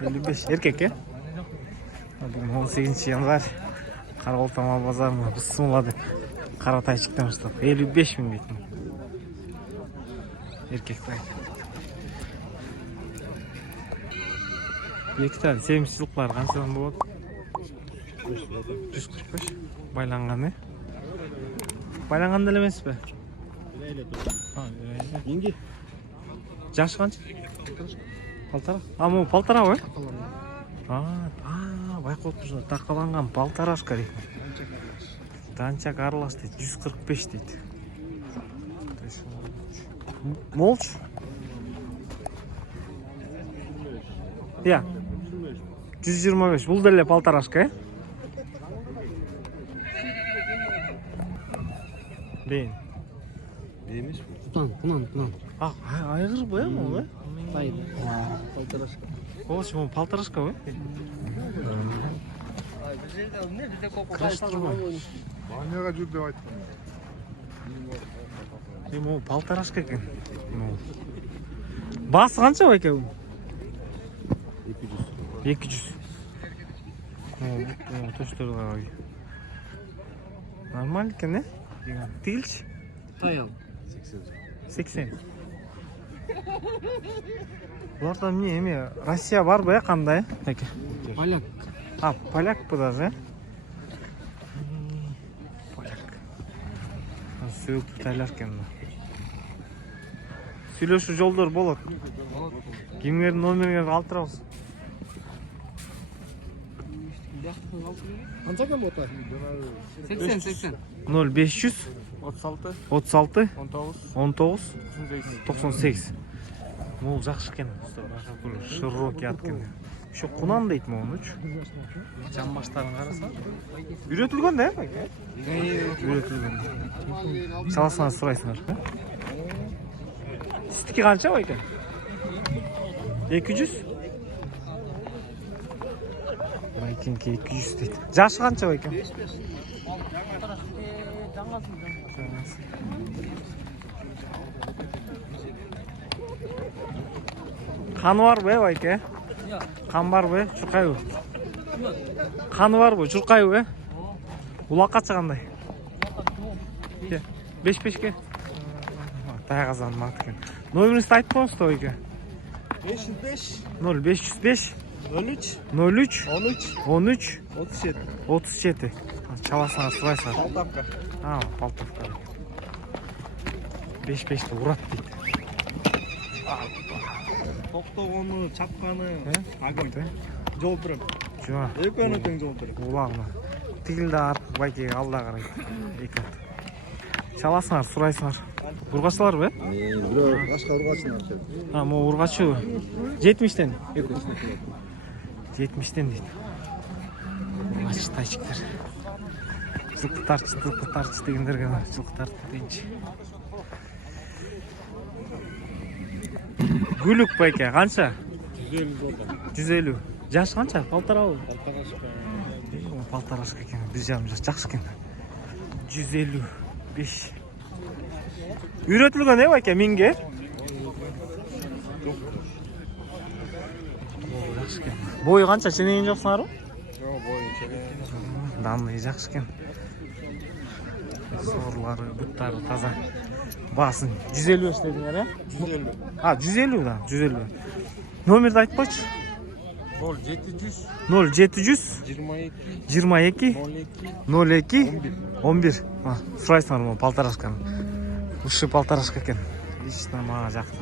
55 erkek ya. Bugün 18 yanvar. Қарақолтам базарына бысымылады. Қаратайчықтан ұстап. 55 мың дейтін. Еркек тай. Екі тәлі семізшіліктер қаншадан болады? 145. Байланған не? Байланған дәл емес пе? Енге? Жашы қанша? Палтара? Мұ палтара ғой? Байқолып тұрсың, тақаланған палтарашка дейді. Данчак аралас дейді, 145 дейді. Молч? Я. 125. Бұл дәлі палтарашка, Дейін. Деймеш бі? Құнан. Айғыр бұя ма ол, Палтарашка. Олшы, бұл палтарашка ғой? Баняға жүр деп айттым. Ол палтарашка екен. Басы қанша ғой екен? 200. Төштері қағай. Нормаль екен, не? Тиілші? Таял. 80. Бұларда міне еме Россия бар ба, қандай? Поляк. Поляк bu даже. Поляк. Сөйіп тайлар екен. Сөйлеуші жолдар болады. Кемердің номеріңізді алып тұрамыз. Қанша кем отыр? 80. 0500 36 19 98. Мол жақшы екен. Широкий аткен. Şu құнан дейді ма оны? Жамбаштарын қараса. Үйретілген де? Үйретілген. Саласына сұрайсыңдар. Сіздікі қанша байке? 200? Байкенке 200 дейді. Жашы қанша байке? 5. Қаны бар бе байке? Қан бар бе? Жүрқай бе? Қаны бар бе? Жүрқай бе? Улаққа қандай? 5-5-ке? Тайғазан мақтыкен. Номеріңізді айтып қойыңыз та ойке? 505 0505 03 13 13 37. Чаласына сұрайсың. Полтавка. Полтавка. 5-5-ті ұрат дейді. Тоқтоғаны, чапқаны, агын. Жол тұрып. Жуа. Екені тең жол тұрып. Улағына. Тігілді арқы байкеге алда қарайды. Екі. Чаласыңар, сұрайсыңар. Ұрғашылар бе? Біреу қашқа ұрғашын арқы. Мұ ұрғашы 70-тен. 70-тен дейді. Ұрғашы тайчықтар. Жылқы тарчы дегендерге жылқы тарчы дейінші. Гүлік байке, қанша? 150. Жаш қанша? Палтара ол? Палтарашка екен, 1,5 жас, жақсы екен. 155. Үйретілген не байке, менге? Бойы қанша, сенеген жоқсыңар ма? Жоқ, бойы шеген. Данный жақсы екен. Сорлары, бұттары таза. Басын 155 дедіңер, ә? 150. 150 да, 150. Номерді айтып қойшы. 0700 22 02 11. Сұрайсыңар ма, палтарашканы. Ұшы палтарашка екен. Лично маған жақты.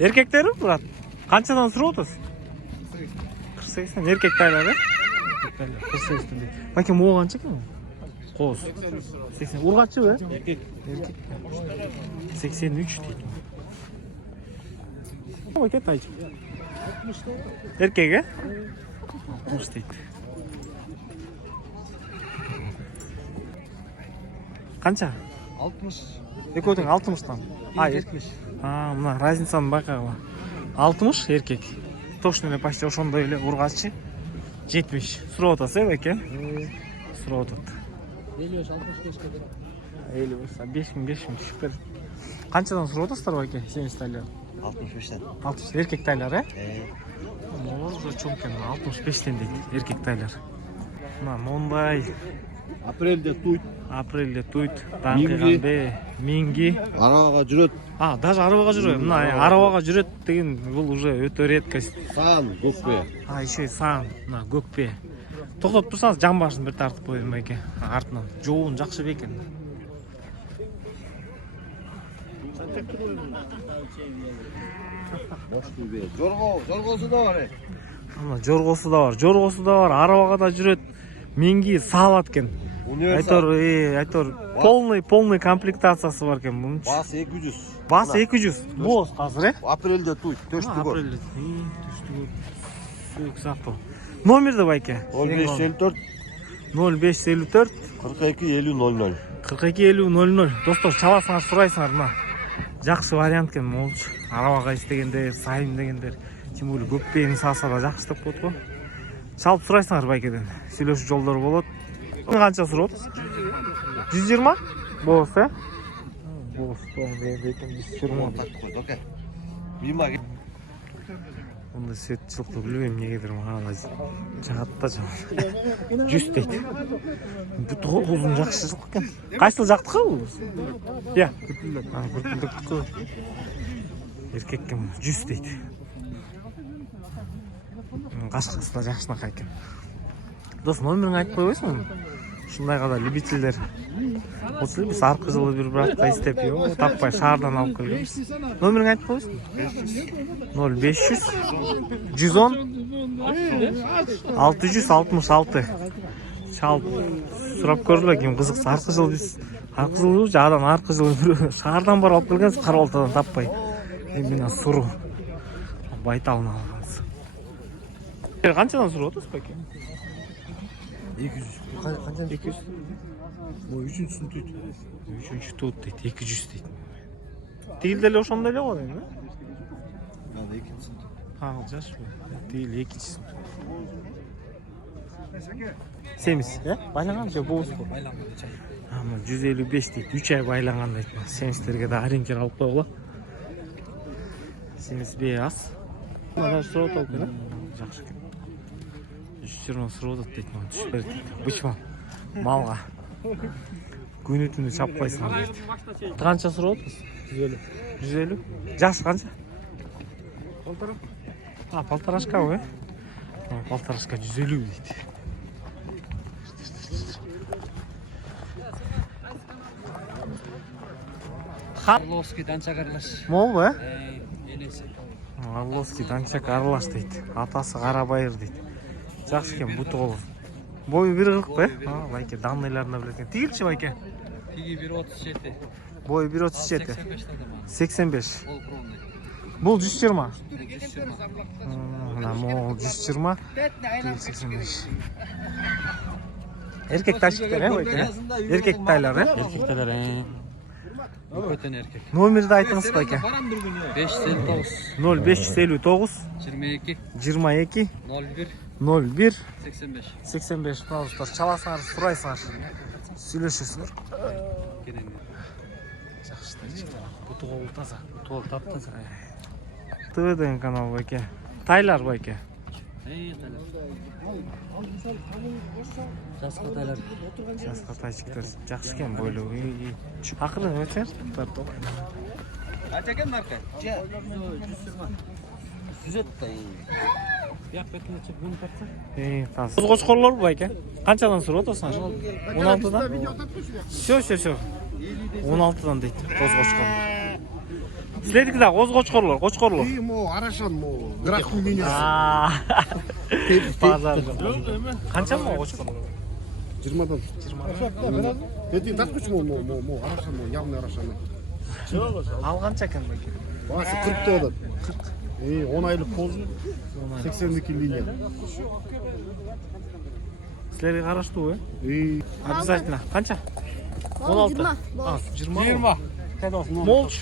Еркектері, брат? Қаншадан сұрау отырсыз? 48. Еркек тайлар, ә? 48 дейді. Бәкем оған қанша екен? Қоз. 80. Ұрғатшы бе? Еркек. 83 дейді. Бәке тайчы. Еркек, ә? 60 дейді. Қанша? 60. Екеудің 60-тан. Мына разницаны байқаға. 60 еркек. Точно почти ошондой эле ургачы. 70. Сурап атасыз, бәке? Сурап атат. 55-65 керек. 55 түшүп бер. Қаншадан сұрап отырсыздар байке? Семіз тайлар. 65'ten. 60 еркек тайлар, Уже чонкен 65'тен дейді еркек тайлар. Мына мондай Апрельде туйт. апрельде туйт. Даңқиған бе, минги. Арабаға жүрөт. Даже арабаға жүрөт. Мына арабаға жүрөт деген бұл уже өтө редкость. Саан, көкпе. Еще саан, мына көкпе. Тоқтап тұрсаңыз жан башын бір тартып қойдым байке. Артынан жоуын жақсы бекен. Жорғосы да бар. Ана жорғосы да бар. Жорғосы да бар. Арабаға да жүрөт. Минги салат кен. Айтор полный комплектациясы бар кен бұның. Басы 200. Басы 200. Боз қазір, Апрельде туйт. Төшті көр. Апрельде. Сөйк сақтау. Номерді байке. 0554 0554 42 50 00. 42 50 00. Достар, шаласыңар сұрайсыңар мына. Жақсы вариант кен молчу. Арабаға істегендер, сайын дегендер. Тем более көкпені салса да жақсы деп қойды ғой. Шалып сұрайсыңар байкеден. Сөйлесу жолдары болады. Қанша сұрап отырсыз? 120? Боғыз, Боғыз, бейтін 120. Онда светчілікті білмеймін негедір маған жағатта жаман. 100 дейді. Бұты ұзын жақсы жылық екен. Қайсыл жақты қа бұл? Иә. Күртілдік қой. Еркеккен 100 дейді. Қашқасы да жақшына қайкен. Дос, номерін айтып қойбайсың? Шындай қада любительдер. Осы біз арқы жылы бір братқа істеп, таппай шардан алып келгенбіз. Номерін айтып қойбайсың? 0500 110 666. Шалып сұрап көрілі кейін қызықсы. Арқы жылы біз арқы жылы жадан арқы жылы шардан бар алып келгенбіз, қарауылтадан таппай. Мен сұру байталын алғаныз. Қаншадан сұрап отырсыз бәке? 200. Қаншадан 200? Бұл үшіншісін туйт. Үшінші туыт дейді, 200 дейді. Тегілделі ошамдайлы ғой дейін, Надо екіншісін туйт. Жаш бе? Тегілі екіншісін. Семіз, байланған жа боғыз бұл? Байланған. 155 дейді, 3 ай байланған дейді. Семіздерге де ориентир алып қойғыла. Семіз бе аз. Мына сұрау тауып кен, жақсы кен. 120 сұрау дейді, дейді. Бұчман, малға. Күні түні шаппайсың дейді. Қанша сұрау отырсыз? 150. Жас қанша? Полторашка ғой? Полторашка 150 дейді. Орловский данчак аралаш. Мол ба? Елесі. Орловский данчак аралаш дейді. Атасы Қарабайыр дейді. Жақсы кен, бұты қолы. Бойы 1.40 бе? Байке, данныйларына білеткен. Тегілші байке? Тегі 1.37. Бойы 1.37. 85. Ол кромный. Бұл 120. 120. Мына мол 120. 85. Еркек тайшықтар, байке? Еркек тайлар, Еркек тайлар, Өтен еркек. Номерді айтыңыз байке? 559. 0559 22. 22 01. 01 85. 85 продуктар çalasыңар, сұрайсыңар, сөйлесесіңер. Жақсы тайчықтар, бұты қолы таза, бұты қолы тап-таза. ТВ деген канал байке. Тайлар байке. Тайлар. Жасқа тайлар. Жасқа тайчықтар, жақсы кен бойлы. Ақырын өтсеңіз, Қанша екен марка? 120. Сүзетті. Қоз қошқорлар байке. Қаншадан сұрап отырсыңар? 16-дан? Все. 16-дан дейді, қоз қошқорлар. Сіздердікі да қоз қошқорлар. Мо, арашан, мо, графтың бейнесі. Базар. Қанша мо қошқорлар? 20-дан. 20-дан. Етін тартқыш мо, арашан, мо, явный арашан. Ал қанша екен байке? Басы 40 тоғадан. 10 айлық қозы, 80-дік линия. Сіздерге қарашты ғой? Обязательно. Қанша? 16. 20. Молч?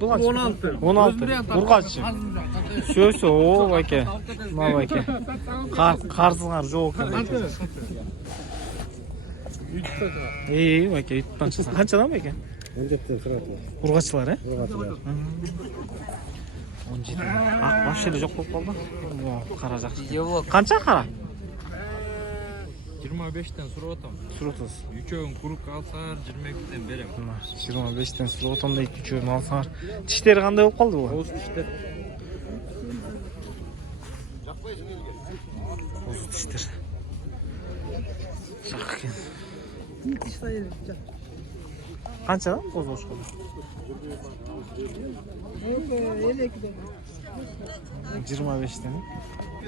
16. Ұрғатшы. Сөз, о, байке. Ма байке. Қарзыңар жоқ екен. байке ютубтан чыкса канчадан байке? 17'den sıratı. Ургачылар, Urgatçılar. 17. Ак вообще эле жок болуп калды. Кара жакшы. Yok. Канча кара? 25'ten сурап атам. Сүрүп атасыз. Үчөөгүн курук алсаңар 22'den берем. 25'ten сүрүп атам дейт, үчөөнү алсаңар. Тиштери кандай болуп калды бу? Оз иштер. Козу тиштер. Жак экен. Канчадан козу ошкол? 25'ten.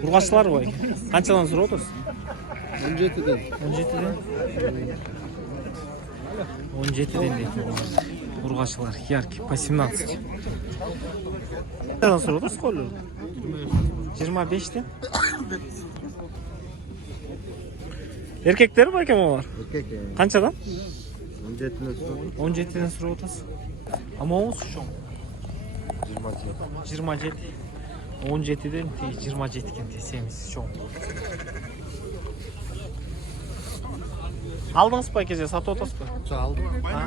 Ургачылар бай. Канчадан сурап атасыз? 17'den. 17'den. 17'den deyт. Ургачылар, яркий, по 17. Канчадан сурап атасыз коллор? 25'ten. Эркектер бар экен олар? Erkek ya. Канчадан? 17'den sıratı. 17'den сурап атасыз. А могуңуз чоң? 27. 17'den 27 экен, семиз чоң. Алдыңыз байке же сатып атасызбы? Aldım.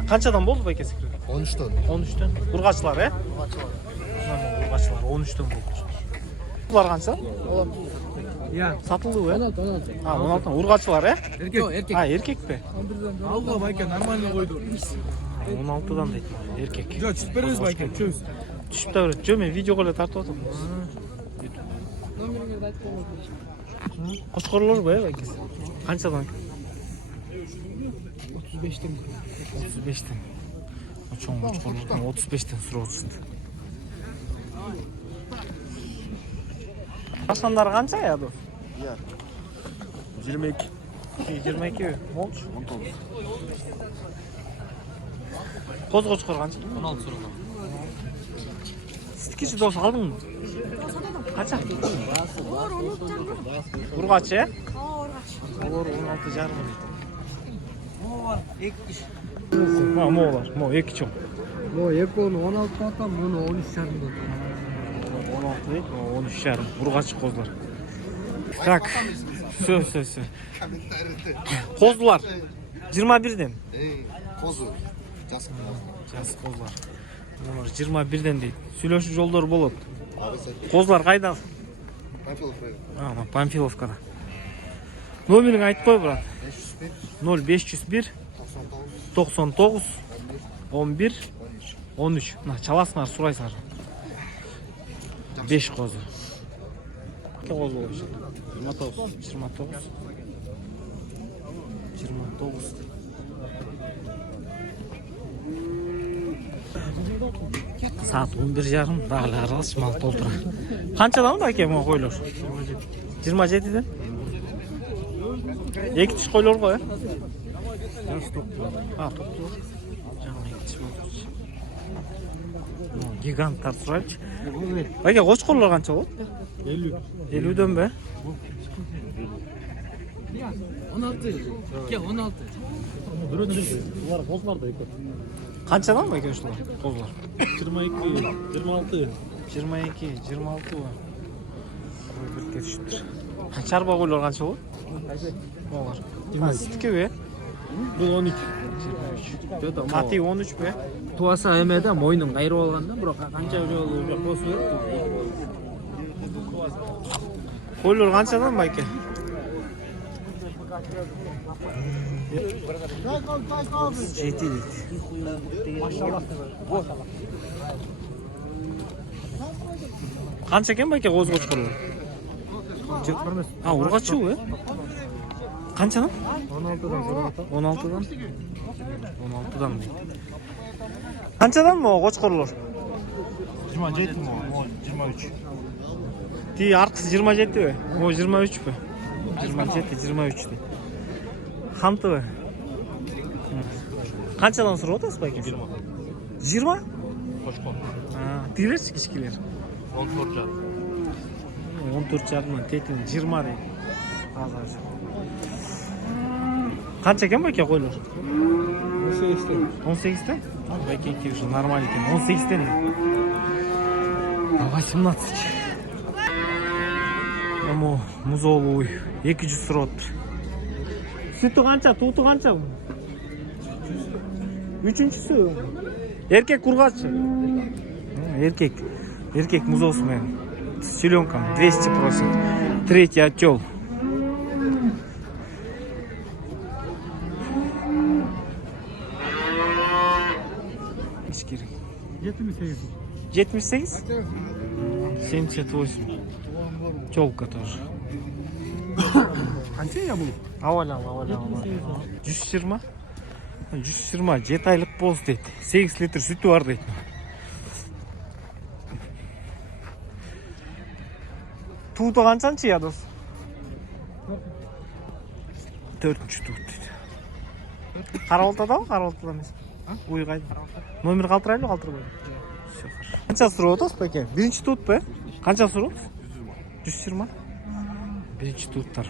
Канчадан болду байке секрет? 13'ten. 13'төн. Ургачылар, Ургачылар 13'төн болду. Булар канча? Ya. Сатылдыбы, 16. 16. Ургачылар, Erkek. Эркекпи? Алга байке нормально койду. 16'дан дейт. Эркек. Жо, түшүп беребиз байке, чөз. Түшүп да берет. Жо, мен видеого эле тартып атам. Кошкорлорбу, байке? Канчадан? 35'ten. 35'ten. Чоң кошкорлордон 35'ten сурап атышты. Кашандар канча я дос? 22. 22 молчу. Коз кошкор канча? 16 сурап. Сиздикичи дос алдыңбы? Канча? Ургач, Олор 16 жарым дейт. İlk iş. Моолар, эки чоң. Bu Ekon 16 atam, bunu 13 yaşında. 16 дейт, 13 жарым. Ургач козлар. Так. Сөз. Козлар 21'den. Kozu. Жас козлар. Олар 21'den дейт. Сүйлөшүү жолдору болот. Abi sen. Козлар кайда? Pamfilov koyun. Панфиловкада. Номериңи айтып кой, брат. 501. 0501 99 11 13. Мына чаласыңар, сурайсыңар. 5 козу. Ке козу болчу? 29. Saat 11:30, dagы аралаш мал толтура. Канчадан байке могу койлор? 27'den. Эки тиш койлор го, топтуу. Жаңы эки тиш болчу. Гиганттар сурайчы. Байке кочкорлор канча болот? 50. 50'den бе? 16. Ya 16. Bunlar kozlar da yıkıyor. Канчадан байке ушулар? Козлар. 22, 26. 22, 26 бар. Бирке түшүптүр. Чарба койлор канча болот? Олар. Сиздики бе? Bu 12. 23. Ати 13 бе? Туаса эмеде мойнун кайрып алганда, бирок канча жолу косуп берет. Койлор канчадан байке? Жети дейт. Канча экен байке коз кочкорлор? Ургачыбы? Канчадан? 16'dan. 16'dan дейт. Канчадан могу кочкорлор? 27 mi o? 23. Ти аркысы 27 бе? О 23 бе? 27, 23 дейт. Хамтыбы? Канчадан сурап атасыз байке? 20? Koşkor. Тигилерчи кичкелер? 14 жарым. 14 жарымдан тетин 20 дейт. Азыр. Канча экен байке койлор? 18'ten. 18'ten? Байке уже нормально экен. 18'ten. 18. Эмо музолуй 200 сурап атыр. Сүтү канча, тууту канча? Üçüncüsü. Erkek kurgaççı. Erkek музосмен. Селенком 200 просит. Третий отел. Hiç gerek. 78? 78. Челка тоже. Qancha ya bu? Avval. 120. 120 7 айлық боз дейді. 8 литр sütü var дейді. Tuğdu қаншаншы ya дос? 4-ші туғ дейді. Қарауылтада ма? Қарауылтада емес. Ой қайда? Номер қалтырайлы қалтырбайды. Қанша сұрап отырсыз бәке? Бірінші туғ ба? Қанша сұрап? 120. Бірінші туғтар.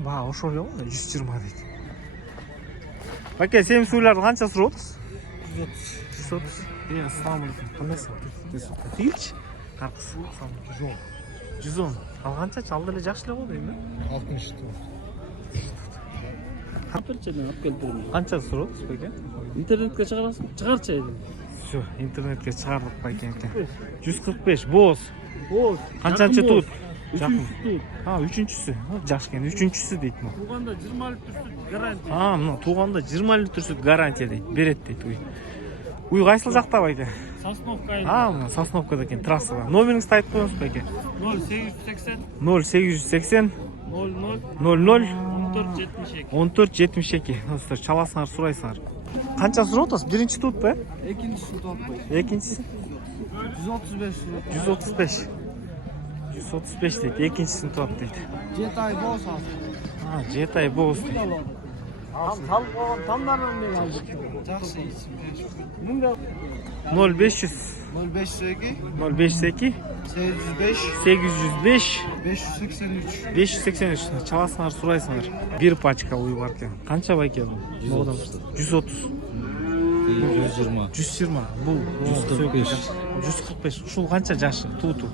Ба, ошол ғой, 120 дейді. Бәке, сен суйларды қанша сұрап отырсыз? 130. Ассаламалейкум. Қандайсың? Тиілші? Қарқыз. Жоқ. 110. Ал қанша алды эле жакшы эле го дейм да? 60 ту. Капырчадан алып келип берем. Қанша сұрап отырсыз бәке? Интернетке чыгарасың? Чыгарчы эди. Все, интернетке чыгардык бәке. 145 боз. Боз. Қаншанчы тут? Жақын. Тут. Üçüncüsü. Жакшы экен, üçüncüsü дейт му. Туганда 20 литр сүт гарантия. Мына тууганда 20 литр сүт гарантия дейт, берет дейт уй. Уй кайсыл жакта бәке? Сосновка. Мына Сосновкада экен, трассада. Номериңизди айтып коюңуз бәке. 0880 0880 00 00 1472. 1472. Достор, чаласыңар, сурайсыңар. Канча сурап атасыз? Биринчи тут ба? Экинчиси топпой. Экинчиси 135. 135. 135 дейт, экинчисин турат дейт. Жетай боз ал. Жетай боз дейт. Ал болгон тамдарынан мен алып. Жакшы ичим. 0500 052 052 805 805 583. 583. Чаласыңар, сурайсыңар. Бир пачка уй бар экен. Канча байке бул? 130. 120. 120. Бул 145. 145. Ушул канча жашы? Тууту.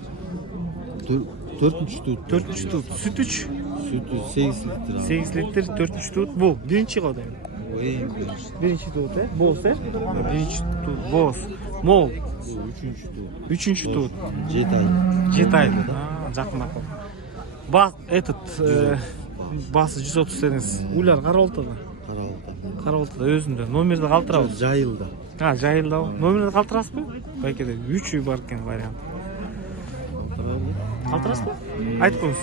4-ші тут. 4-чү тут. Сүтүч. Sütü 8 litre. 8 литр, 4-чү тут. Бул биринчи го дейм. Oyun. Биринчи тут, боз, биринчи тут, боз. Мол. Bu 3. тут. Үчүнчү тут. Жетай. Жетай. Жакындап калды. Бак, басы 130 дедиңиз. Уйлар Караолтада. Караолтада өзүндө. Номерди калтырабыз. Жайылда. Жайылда. Номерди калтырасызбы? Байкеде 3 үй бар экен вариант. Калтырасызбы? Айтып коюңуз.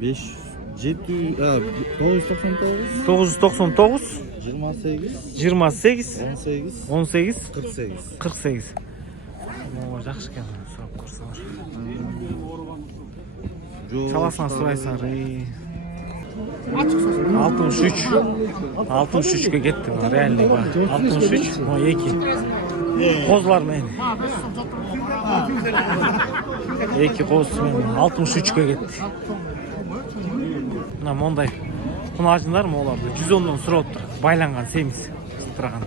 5 999 999 28 28 18 18 48. 48. О, жакшы экен. Сурап көрсөңөр. Чаласыңар, сурайсыңар. 63'e gitti. Realni var. 63. O 2. Kozlar meni. 2 koz meni. 63'e gitti. Mına monday. Bunu acınlar mı olardı? 110'dan surap tur. Baylangan semiz. Tutturgan.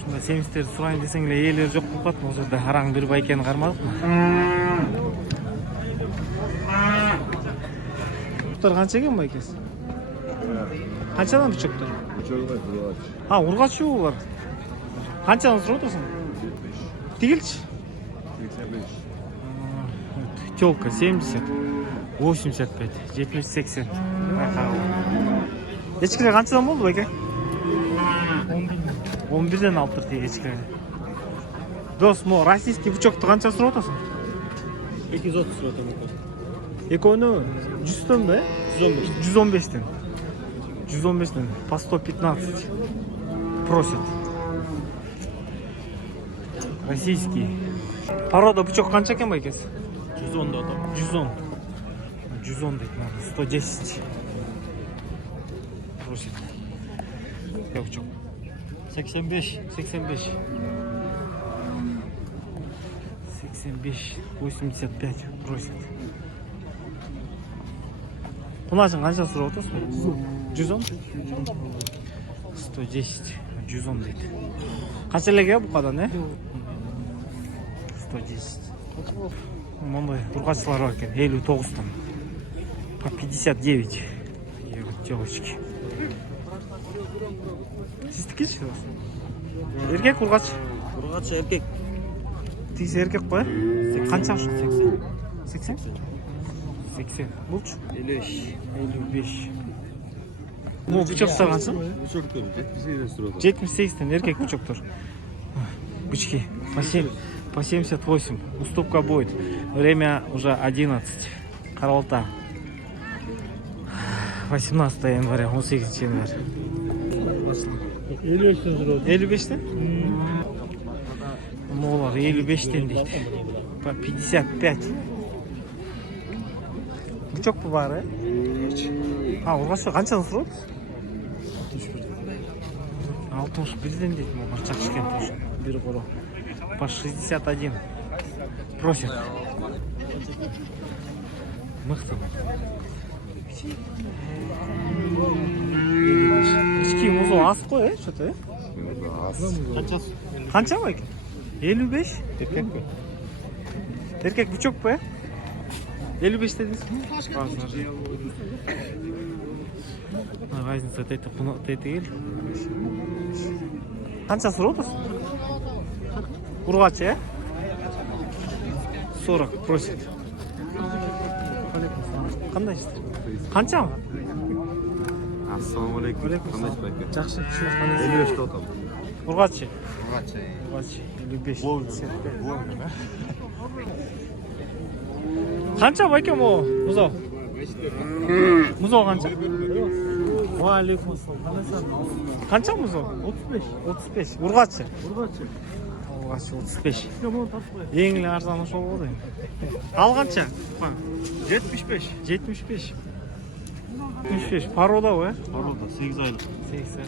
Şunda semizleri surayın desеңле ээлер жок болуп калат. Ошол жерде араң бир байкени кармадык mı? Бучоктор канча экен байкеси? Канчадан бучоктор? Ургач уу бар. Канчадан сурап атасың? Тигилчи? 85. Тёлка 70, 85, 70-80. Ечкилер канчадан болду байке? 11'den алып тиги ечкилер. Дос, мо российский бучокту канча сурап атасың? 230 сурап атам. Экөөнү 100'төн да? 115'тен. 115'тен. По 115 просят. Российский. Порода бычок канча экен байкеси? 110 да атам. 110. 110 дейт, 110. Просит. Я бычок. 85. 85. 85, 85 просит. Кунашың канча сурап атасың? 110? 110, 110 дейт. Канча эле букадан, 110. Мондай ургачылар бар экен, 59'тан. По 59 евро телочки. Сиздикичи? Erkek urgaç. Urgaç erkek. Тиз еркек қой. Қанша? 80. 80? 80. Бұлч? 55. 55. Бұл бычоқтар қанша? Bıçak dolu. 78 lira. 78-тен еркек бычоқтар. Бычки. По 78. Уступка будет. Время уже 11. Қарауылта. 18 января, 18 январь. 55'ten lira. 55-тен? Молар 55-тен дейді. По 55. Бычок па бар, ургач қаншадан сұрады? 61-ден дейді. Молар жақшыкен тоже. Бері қору. По 61. Просит. Мықты. Ішкі мұзы аз қой, что-то, Қанша ма екен? 55? Еркек бычок па, 55 дедіңіз? Разница тәйті ел. Қанша сұрау тұрсын? Ургач, 40 просит. Қандай жістер? Қанша ма? Assalamualaikum. Qanday payka? Жақсы. 55 otam. Ургач. Urgaç. 55. Қанша байке мо? Мұзау. Мұзау қанша? Ва алейкум ассалам. Қанша мұзау? 35. 35. Ургач. Ургач 35. Ең арзаны сол болды. Ал қанша? 75. 75. 75. Порода ғой? Pardon, 8 aylık. 80.